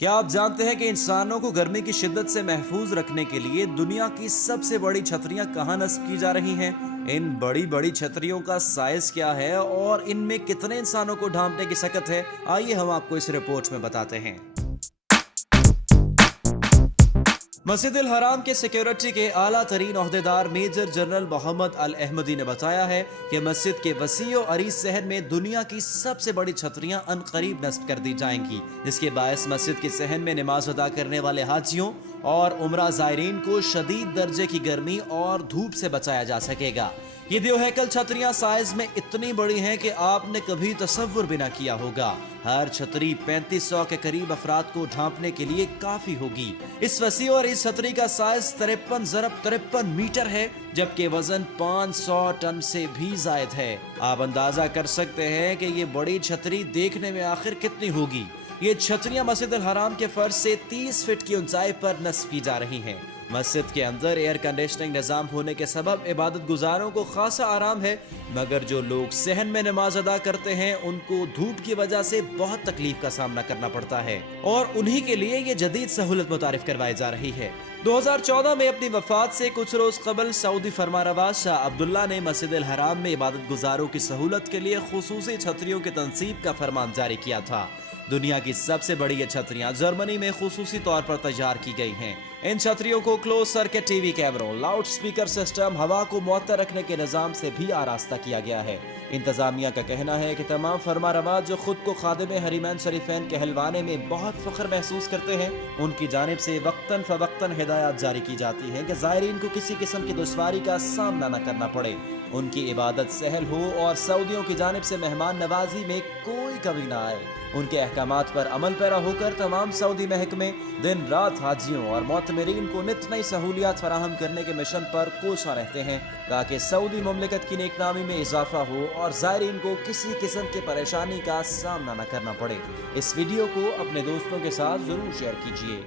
क्या आप जानते हैं कि इंसानों को गर्मी की शिद्दत से महफूज रखने के लिए दुनिया की सबसे बड़ी छतरियां कहाँ नस्ब की जा रही हैं? इन बड़ी बड़ी छतरियों का साइज क्या है और इनमें कितने इंसानों को ढांपने की सकत है? आइए हम आपको इस रिपोर्ट में बताते हैं। मस्जिद अल हराम के सिक्योरिटी के आला तरीन ओहदेदार मेजर जनरल मोहम्मद अल अहमदी ने बताया है कि मस्जिद के वसी और अरीज सहन में दुनिया की सबसे बड़ी छतरियां अनकरीब नस्ब कर दी जाएंगी, जिसके बायस मस्जिद के सहन में नमाज अदा करने वाले हाजियों और उमरा ज़ायरीन को शदीद दर्जे की गर्मी और धूप से बचाया जा सकेगा। ये दो हैकल छतरियां साइज में इतनी बड़ी हैं कि आपने कभी तसव्वुर भी ना किया होगा। हर छतरी 3500 के करीब अफराद को ढांपने के लिए काफी होगी। इस वसी और इस छतरी का साइज 53 मीटर है, जबकि वजन 500 टन से भी जायद है। आप अंदाजा कर सकते हैं कि ये बड़ी छतरी देखने में आखिर कितनी होगी। ये छतरियां मस्जिद अल हराम के फर्श से 30 फीट की ऊंचाई पर नस्ब की जा रही हैं। मस्जिद के अंदर एयर कंडीशनिंग निज़ाम होने के सबब इबादत गुजारों को खासा आराम है, मगर जो लोग सहन में नमाज अदा करते हैं उनको धूप की वजह से बहुत तकलीफ का सामना करना पड़ता है और उन्हीं के लिए ये जदीद सहूलत मुतारिफ करवाई जा रही है। 2014 में अपनी वफात से कुछ रोज कबल सऊदी फरमारवा शाह अब्दुल्ला ने मस्जिद अल हराम में इबादत गुजारों की सहूलत के लिए खुसूसी छतरियों की तनसीब का फरमान जारी किया था। दुनिया की सबसे बड़ी ये छतरियां जर्मनी में खुसूसी तौर पर तैयार की गई हैं। इन छतरियों को क्लोज सर्किट टीवी कैमरों, लाउड स्पीकर सिस्टम, हवा को मुअत्तर रखने के निजाम से भी आरास्ता किया गया है। इंतजामिया का कहना है कि तमाम फरमारवा जो खुद को खादिम हरीमैन शरीफैन कहलवाने में बहुत फख्र महसूस करते हैं, उनकी जानिब से वक्तन फवक्तन हिदायत जारी की जाती है कि ज़ायरीन को किसी किस्म की दुश्वारी का सामना न करना पड़े, उनकी इबादत सहल हो और सऊदियों की जानिब से मेहमान नवाजी में कोई कमी न आए। उनके अहकामात पर अमल पैरा होकर तमाम सऊदी महकमे दिन रात हाजियों और मोतमरीन को नित नई सहूलियात फराहम करने के मिशन पर कोशा रहते हैं, ताकि सऊदी मुमलिकत की नेकनामी में इजाफा हो और ज़ायरीन को किसी किस्म की परेशानी का सामना न करना पड़े। इस वीडियो को अपने दोस्तों के साथ जरूर शेयर कीजिए।